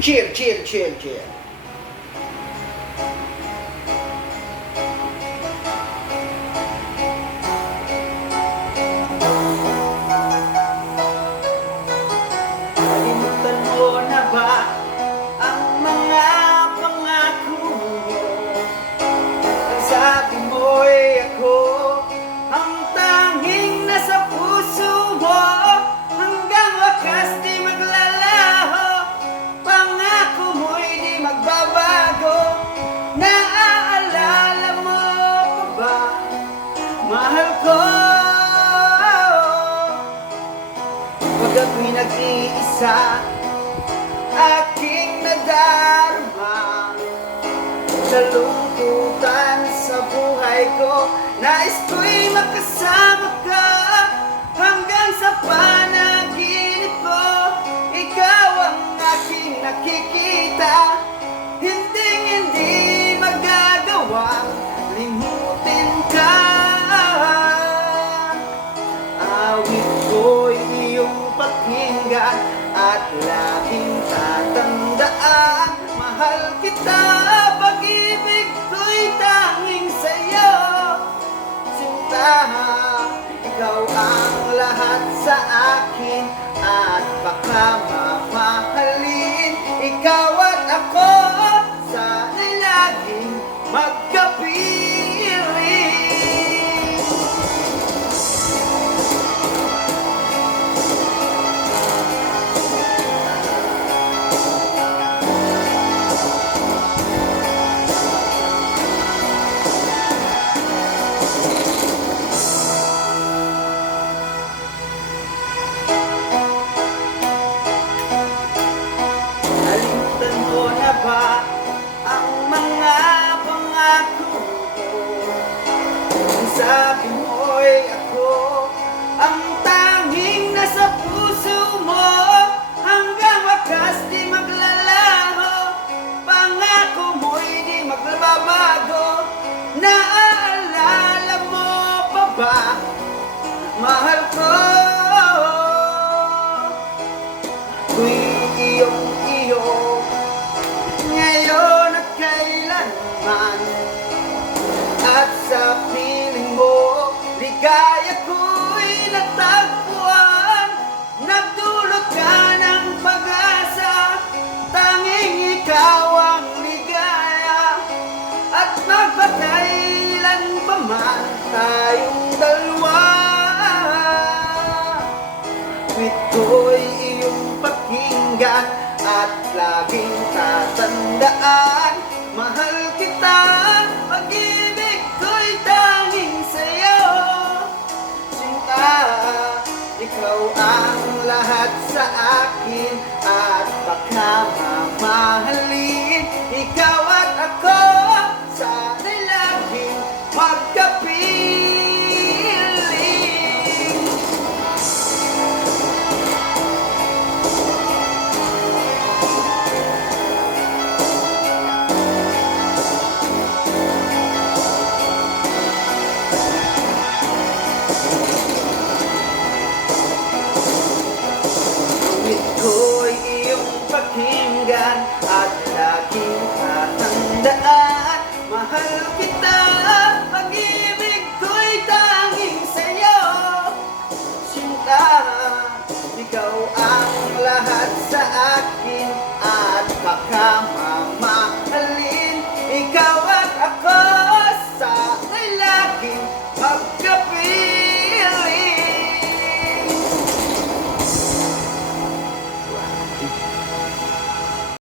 Chill, chill, chill, chill. Kalimutan mo na ba ang mga pangako mo? Ang sabi mo'y ako ang tanging nasa puso mo. Hanggang wakas di maglalaho, pangako mo'y di magbabago. Naaalala mo pa ba, mahal ko? Pag ako'y nag-iisa, aking nadarama kalungkutan sa buhay ko. Nais ko'y makasama ka hanggang sa panaginip ko. Ikaw ang aking nakikita, hindi magagawa limutin ka. Awit ko'y iyong pakinggan at laging tatandaan. Mahal kita, pag-ibig ko'y tanging sa'yo. Sinta, ikaw ang lahat sa akin at baka mamahalin. Ikaw at ako, sana'y laging magkapiling. Kalimutan mo na ba ang mga pangako ko? Ang sabi mo'y ako ang tanging nasa puso mo. Hanggang wakas di maglalaho, pangako mo'y di magbabago. Naaalala mo pa ba, mahal ko? Ako'y iyong-iyo ngayon at kailanman, at sa piling mo ligaya ko'y natagpuan. Nagdulot ka ng pag-asa, tanging ikaw ang ligaya, at magpakailan pa man tayong dalawa. Awit ko'y iyong pakinggan at laging tatandaan. Mahal kita, pag-ibig ko'y tanging sa'yo. Sinta, ikaw ang lahat sa akin at baka mamahalin. Ikaw at ako, sana'y laging magkapiling. Awit ko'y iyong pakinggan at laging tatandaan. Mahal kita.